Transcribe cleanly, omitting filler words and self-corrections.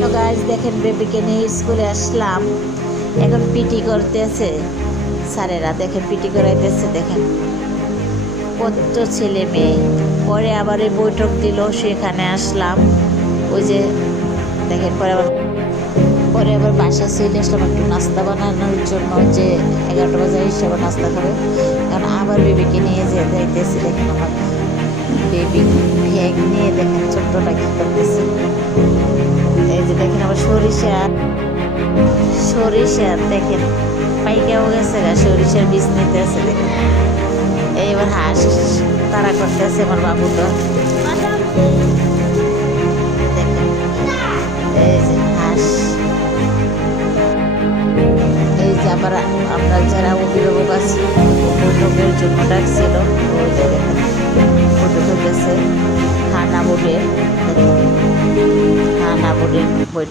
তো গাইস দেখেন বেবিকে নিয়ে স্কুলে আসলাম। এখন পিটি করতেছে স্যারেরা, দেখেন পিটি করাইতেছে। দেখেন কত ছেলে মেয়ে। পরে আবার এই বৈঠক দিল, সেখানে আসলাম। ওই যে দেখেন পরে আবার বাসা চলে আসলাম একটু নাস্তা বানানোর জন্য, যে 11টা বাজে এসে আবার নাস্তা খাবে। কারণ আবার বেবিকে নিয়ে যাইতেছি। দেখেন আমার বেবি ব্যাগ নিয়ে দেখেন ছোট্টটা কি করতেছে। এই যে দেখেন আবার সরিষা দেখেন পাইকাও গেছে গা, সরিষার বীজ নিতে আছে। দেখেন এইবার হাঁস তারা করতেছে আমার বাবুটা। দেখেন এই যে হাঁস। এই যে আবার আমরা যারা অভিভাবক আছি বৈঠকের জন্য ডাকছিল, ওই যে দেখেন বৈঠক হইতেছে থানা বোর্ডের বৈঠক।